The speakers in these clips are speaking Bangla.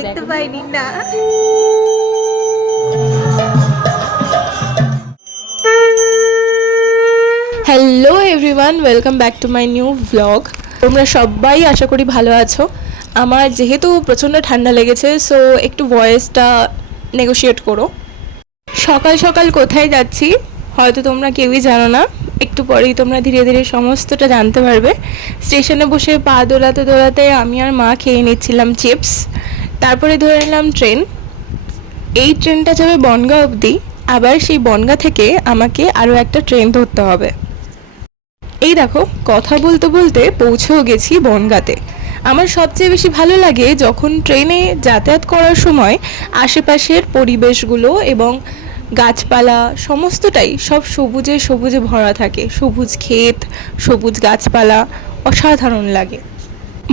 দেখতে পাইনি না। Hello everyone, welcome back to my new blog. তোমরা সবাই আশা করি ভালো আছো। আমার যেহেতু প্রচণ্ড ঠান্ডা লেগেছে, সো একটু ভয়েসটা নেগোশিয়েট করো। সকাল সকাল কোথায় যাচ্ছি হয়তো তোমরা কেউই জানো না, একটু পরেই তোমরা ধীরে ধীরে সমস্তটা জানতে পারবে। স্টেশনে বসে পা দোলাতে দোলাতে আমি আর মা খেয়ে নিচ্ছিলাম চিপস, তারপরে ধরে নিলাম ট্রেন। এই ট্রেনটা যাবে বনগাঁ অবধি, আবার সেই বনগাঁ থেকে আমাকে আরও একটা ট্রেন ধরতে হবে। এই দেখো, কথা বলতে বলতে পৌঁছেও গেছি বনগাঁতে। আমার সবচেয়ে বেশি ভালো লাগে যখন ট্রেনে যাতায়াত করার সময় আশেপাশের পরিবেশগুলো এবং গাছপালা সমস্তটাই সব সবুজে সবুজে ভরা থাকে। সবুজ ক্ষেত, সবুজ গাছপালা, অসাধারণ লাগে।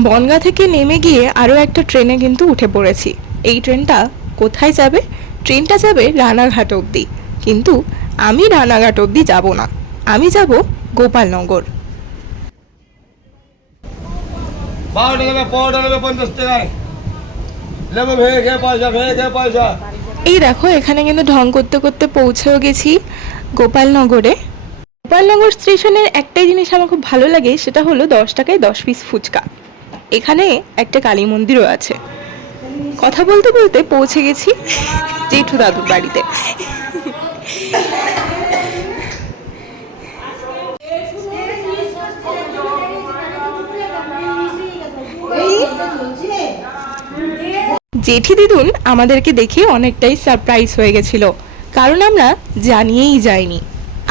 বনগাঁ থেকে নেমে গিয়ে আরও একটা ট্রেনে কিন্তু উঠে পড়েছি। এই ট্রেনটা কোথায় যাবে? ট্রেনটা যাবে রানাঘাট অবধি, কিন্তু আমি রানাঘাট অবধি যাব না, আমি যাব গোপালনগর। এই দেখো, এখানে কিন্তু ঢং করতে করতে পৌঁছেও গেছি গোপালনগরে। গোপালনগর স্টেশনের একটাই জিনিস আমার খুব ভালো লাগে, সেটা হলো 10 টাকায় 10 পিস ফুচকা। এখানে একটা কালী মন্দিরও আছে। কথা বলতে বলতে পৌঁছে গেছি জেঠু দাদুর বাড়িতে। জেঠি দিদুন আমাদেরকে দেখে অনেকটাই সারপ্রাইজ হয়ে গেছিল, কারণ আমরা জানিয়েই যাইনি।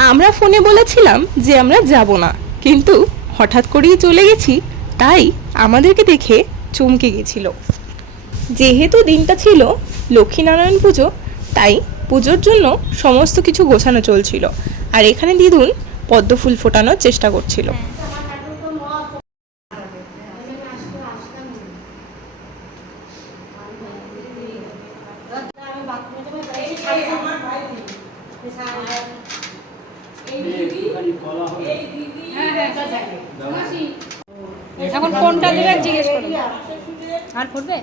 আমরা ফোনে বলেছিলাম যে আমরা যাব না, কিন্তু হঠাৎ করেই চলে গেছি, তাই আমাদেরকে দেখে চমকে গেছিল। যেহেতু দিনটা ছিল লক্ষ্মীনারায়ণ পুজো, তাই পুজোর জন্য সমস্ত কিছু গোছানো চলছিল, আর এখানে দিদুন পদ্ম ফুল ফোটানোর চেষ্টা করছিল। এখন কোনটা দেবে জিজ্ঞেস করুন। আর করবে?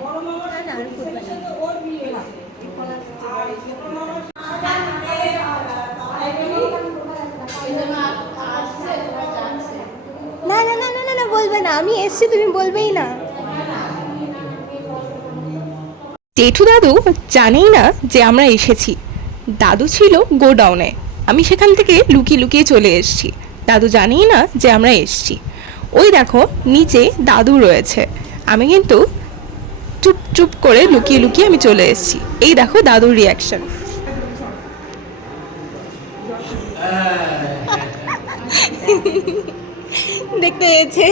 না না না না না না, বলবে না, আমি এসছি, তুমি বলবেই না। জেঠু দাদু জানেই না যে আমরা এসেছি। দাদু ছিল গোডাউনে, আমি সেখান থেকে লুকিয়ে লুকিয়ে চলে এসেছি। দাদু জানেই না যে আমরা এসেছি। ওই দেখো, নিচে দাদু রয়েছে, আমি কিন্তু চুপ চুপ করে লুকিয়ে লুকিয়ে আমি চলে এসেছি। এই দেখো দাদুর রিয়াকশন। দেখতে পেয়েছে।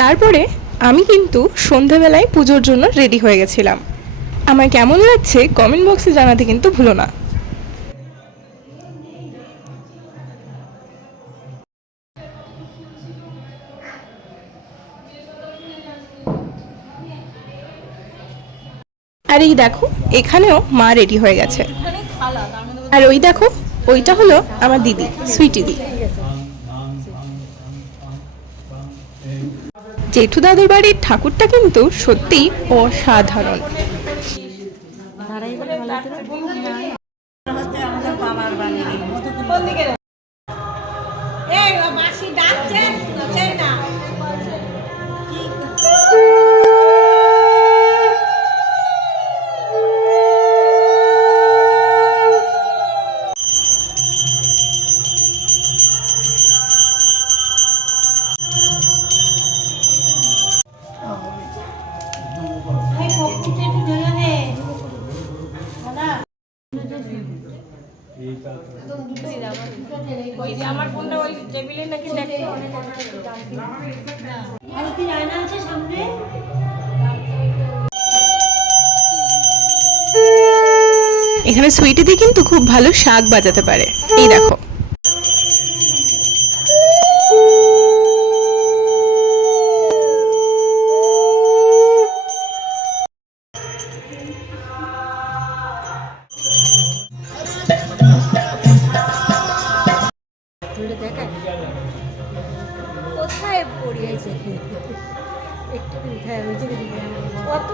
তারপরে আমি কিন্তু সন্ধ্যাবেলায় পুজোর জন্য রেডি হয়ে গেছিলাম। আমার কেমন লাগছে কমেন্ট বক্সে জানাতে কিন্তু ভুলো না। আর এই দেখো, এখানেও মা রেডি হয়ে গেছে। আর ওই দেখো, ওইটা হলো আমার দিদি, সুইটি দি। জেঠু দাদুর বাড়ির ঠাকুরটা কিন্তু সত্যিই অসাধারণ। আমার ফোনটা ওই টেবিলে নাকি দেখতে এখানে সুইটি দি কিন্তু খুব ভালো শাক বাজাতে পারে। এই দেখো, কোথায় পড়িয়েছে? একটু কত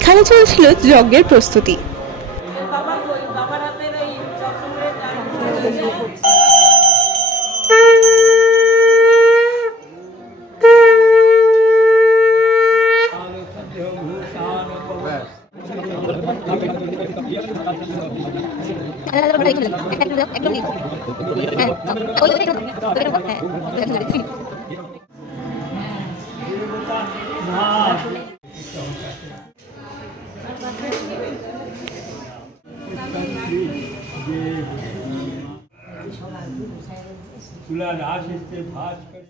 এখানে চলছিল যজ্ঞের প্রস্তুতি। तुलादास से भास्कर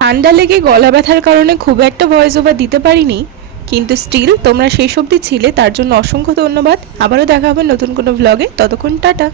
ঠান্ডা লেগে গলা ব্যথার কারণে খুব একটা ভয়েস ওভার দিতে পারিনি, কিন্তু স্টিল তোমরা শেষ অবধি ছিলে, তার জন্য অসংখ্য ধন্যবাদ। আবারও দেখা হবে নতুন কোনো ভ্লগে, ততক্ষণ টাটা।